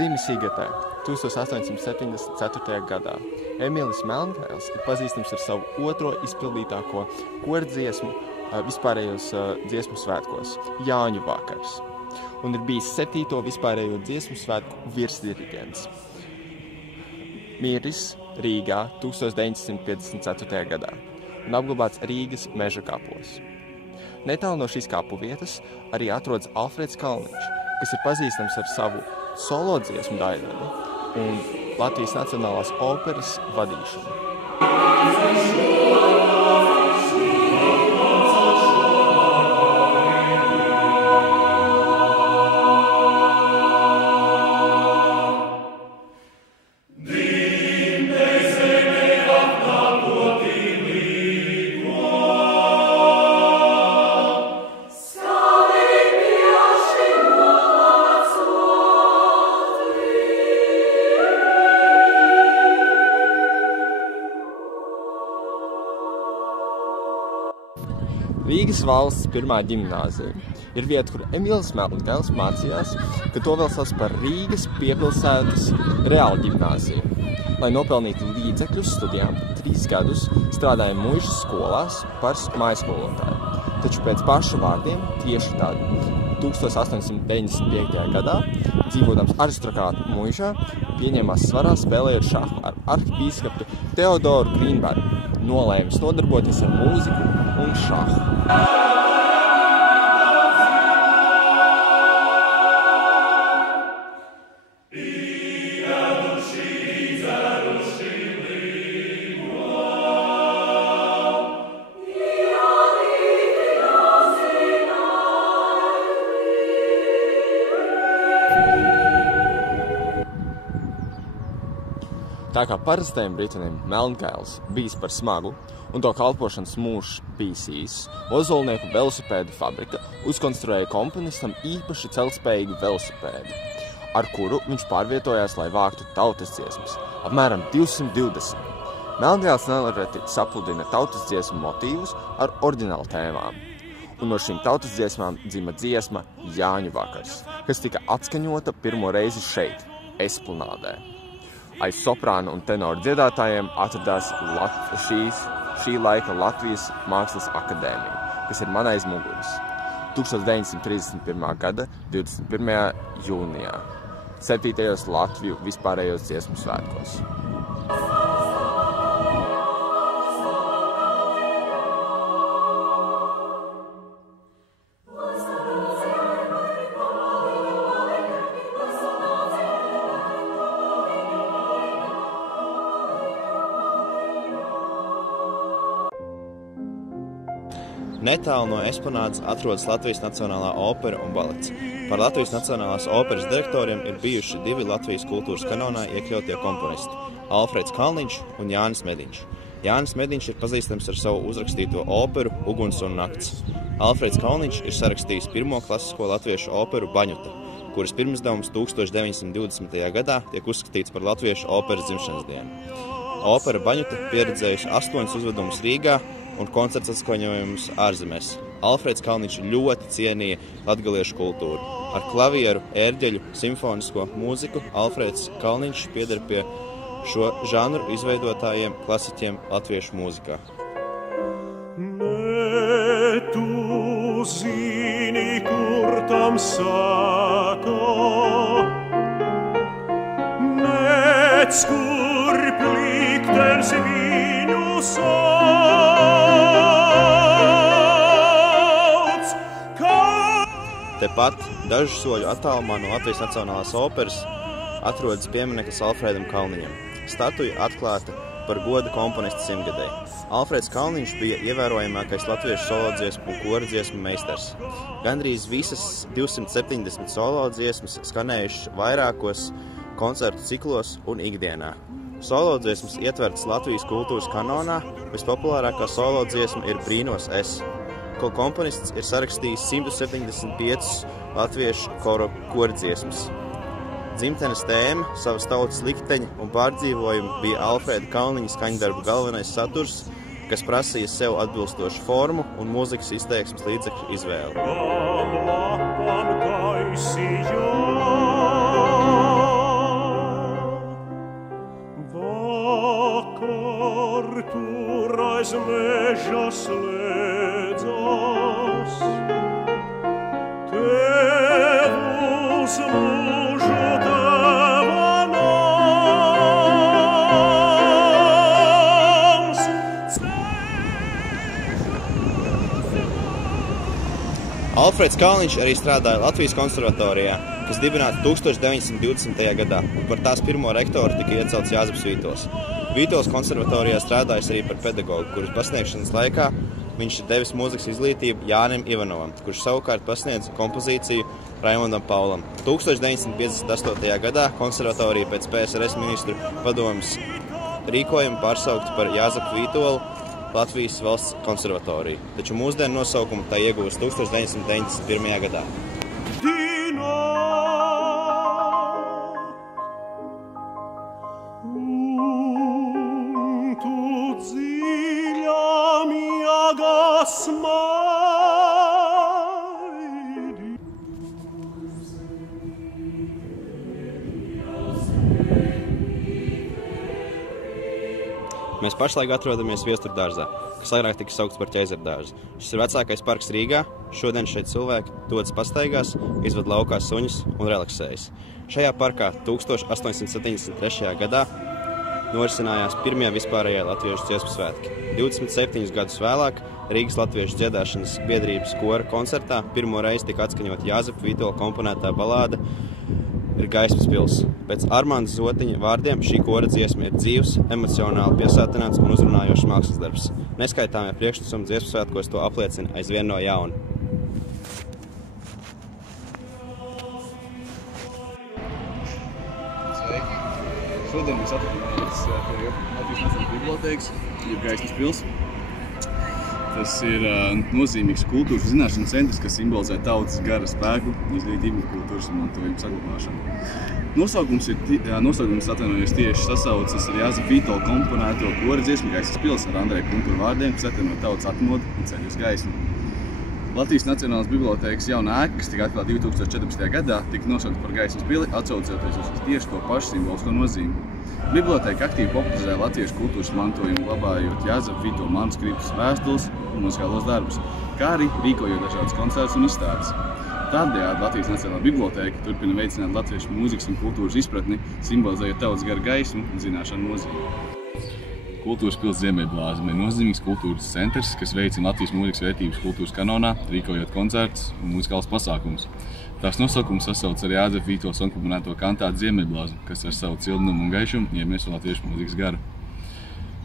Dzimis Igatē 1874. gadā. Emīlis Melngailis ir pazīstams ar savu otro izpildītāko kordziesmu vispārējos dziesmu svētkos – Jāņu vakars, un ir bijis 7. vispārējo dziesmu svētku virsdiriģents. Miris Rīgā 1954. gadā un apglabāts Rīgas meža kapos. Netālu no šīs kapu vietas arī atrodas Alfreds Kalniņš, kas ir pazīstams ar savu solo dziesmu daļradi un Latvijas Nacionālās operas vadīšanu. Rīgas valsts pirmā ģimnāzija ir vieta, kur Emīlis Melngailis mācījās, ka to vēl sauc par Rīgas piepilsētas reāla ģimnāzija. Lai nopelnītu līdzekļus studijām, 3 gadus strādāja muižas skolās par mājskolotāju. Taču pēc pašu vārdiem tieši tad 1895. gadā, dzīvodams aristokrātu muižā, pieņēmās svarā spēlējot šahu ar arhibīskapu Teodoru Grīnbergu, nolēmis nodarboties ar mūziku un šahu. Tā kā parastajiem britanim Melngailis bijis par smagu un to kalpošanas mūžs bijis īss, Ozolnieku velosipēdu fabrika uzkonstruēja komponistam īpaši celtspējīgu velosipēdu, ar kuru viņš pārvietojās, lai vāktu tautas dziesmas, apmēram 220. Melngailis nelereti sapludina tautas dziesmu motīvus ar oriģinālu tēmām, un no šīm tautas dziesmām dzima dziesma Jāņu vakars, kas tika atskaņota pirmo reizi šeit, Esplanādē. Aiz soprānu un tenoru dziedātājiem atradās šī laika Latvijas Mākslas akadēmija, kas ir man aiz muguras. 1931. gada 21. jūnijā, 7. Latviju vispārējos dziesmu svētkos. Netālu no Esplanādes atrodas Latvijas Nacionālā opera un balets. Par Latvijas Nacionālās operas direktoriem ir bijuši 2 Latvijas kultūras kanonā iekļautie komponisti – Alfreds Kalniņš un Jānis Mediņš. Jānis Mediņš ir pazīstams ar savu uzrakstīto operu Uguns un nakts. Alfreds Kalniņš ir sarakstījis pirmo klasisko latviešu operu Baņuta, kuras pirmizdevums 1920. gadā tiek uzskatīts par latviešu operas dzimšanas dienu. Opera Baņuta pieredzējusi 8 uzvedumus Rīgā un koncerts atskaņojumus ārzemēs. Alfreds Kalniņš ļoti cienīja latgaliešu kultūru. Ar klavieru, ērģeļu, simfonisko mūziku Alfreds Kalniņš pieder pie šo žanru izveidotājiem klasiķiem latviešu mūzikā. Ne tu zini, kur tam sāko, nec kur pliktens viņu sauc. Tepat dažu soļu attālumā no Latvijas Nacionālās operas atrodas piemineklis Alfredam Kalniņam. Statuja atklāta par goda komponista 100-gadēji. Alfreds Kalniņš bija ievērojamākais latviešu solodziesmu un kordziesmu meistars. Gandrīz visas 270 solodziesmas skanējušas vairākos koncertu ciklos un ikdienā. Solodziesmas ietvertas Latvijas kultūras kanonā, vispopulārākā solodziesma ir Brīnos es, ko komponists ir sarakstījis 175 latviešu kordziesmas. Dzimtenes tēma, savas tautas likteņa un pārdzīvojumi bija Alfreda Kalniņa skaņdarbu galvenais saturs, kas prasīja sev atbilstošu formu un mūzikas izteiksmes līdzekļu izvēli. slēdzas. Tevus mūžu tava nams. Alfreds Kalniņš arī strādāja Latvijas konservatorijā, kas dibināta 1920. gadā, un par tās pirmo rektoru tika iecelts Jāzeps Vītols. Vītols konservatorijā strādājis arī par pedagogu, kuras pasniegšanas laikā viņš devis mūzikas izglītību Jānim Ivanovam, kurš savukārt pasniedz kompozīciju Raimondam Paulam. 1958. gadā konservatorija pēc PSRS ministru padomes rīkojumu pārsaukta par Jāzepu Vītolu Latvijas valsts konservatoriju, taču mūsdienu nosaukumu tā iegūst 1991. gadā. Mēs pašlaik atrodamies Viesturdārzā, kas agrāk tika saukts par Ķeizardārzu. Šis ir vecākais parks Rīgā. Šodien šeit cilvēki dodas pastaigās, izved laukā suņus un relaksējas. Šajā parkā 1873. gadā norisinājās pirmie vispārējie latviešu dziesmu svētki. 27 gadus vēlāk Rīgas latviešu dziedāšanas biedrības kora koncertā pirmo reizi tika atskaņot Jāzepa Vītola komponētā balāde ir Gaismas pils. Pēc Armanda Zotiņa vārdiem šī kora dziesma ir dzīvs, emocionāli piesātināts un uzrunājošs mākslas darbs. Neskaitāmie priekšnesumi dziesmu svētkos to apliecina aizvien no jauna. Sveiki! Šodien mēs atrodamies pie Latvijas Nacionālās bibliotēkas, jeb Gaismas pils. Tas ir nozīmīgs kultūras zināšanas centrs, kas simbolizē tautas gara spēku, izglītību, kultūras un mantojumu saglabāšanu. Nosaukums atvainojas tieši sasaucas ar Jāzepa Vītola komponēto kora dziesmu Gaismas pils ar Andreja Kuntura vārdiem, kas atvaino tautas atmodu un ceļu uz gaismu. Latvijas Nacionālās bibliotēkas jaunā ēka, kas tika atklāta 2014. gadā, tika nosaukta par Gaismas pili, atsaucoties uz tieši to pašu simbolisko nozīmi. Bibliotēka aktīvi popularizē latviešu kultūras mantojumu, glabājot Jāzepa Vītola manuskriptus, vēstules un muzikālos darbus, kā arī rīkojot dažādas koncertus un izstādes. Tādējādi Latvijas Nacionālā bibliotēka turpina veicināt latviešu mūzikas un kultūras izpratni, simbolizējot tautas gara gaismu un zināšanu nozīmi. Kultūras pils Ziemeļblāzma ir nozīmīgs kultūras centrs, kas veicina Latvijas mūzikas vērtības kultūras kanonā, rīkojot koncertus un muzikālus pasākumus. Tās nosaukums sasauc ar Jāzepa Vītola komponēto kantātu Ziemeļblāzmu, kas ar savu cildnumu un gaišumu iemieso latviešu mūzikas garu.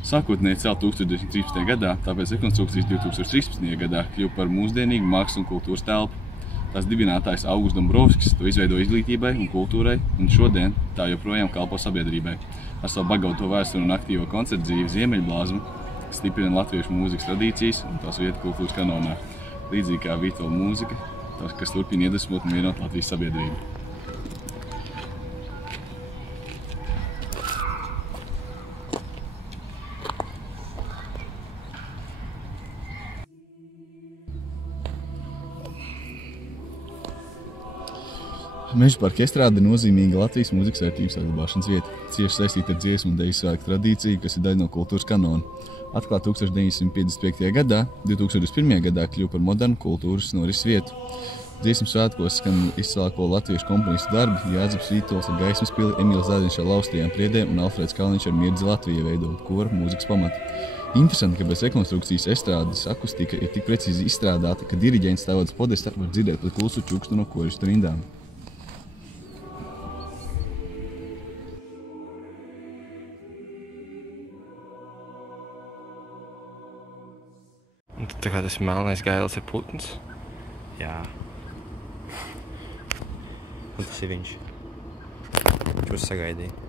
Sākotnēji celt 1913. gadā, tāpēc rekonstrukcijas 2013. gadā kļuva par mūsdienīgu mākslas un kultūras telpu. Tās dibinātājs Augusts Dombrovskis to izveido izglītībai un kultūrai, un šodien tā joprojām kalpo sabiedrībai. Ar savu bagauto vēsturi un aktīvo koncertu dzīvi Ziemeļblāzma stiprina latviešu mūzikas tradīcijas un tās vietu kultūras kanonā, līdzīgi kā Vītola mūzika, kas turpina iedvesmot un vienot Latvijas sabiedrību. Meža parka iestrāde ir nozīmīga Latvijas mūzikas vērtības saglabāšanas vieta, cieši saistīta ar dziesmu un deju svētku tradīciju, kas ir daļa no kultūras kanona. Atklāta 1955. gadā, 2001. gadā kļuva par modernu kultūras norises vietu. Dziesmu svētkos skan izcilāko latviešu komponistu darbi Jāzeps Vītols ar Gaismas pili, Emīls Zādiņš ar Laustījām priedēm un Alfreds Kalniņš ar Mirdzi Latviju veidot kora mūzikas pamatu. Interesanti, ka bez rekonstrukcijas estrādes akustika ir tik precīzi izstrādāta, ka diriģents stāvot uz podesta var dzirdēt pat klusu čukstu no koristu rindām. Tā kā tas melnais gailis ir putns? Jā. Un tas ir viņš. Ko es sagaidīju?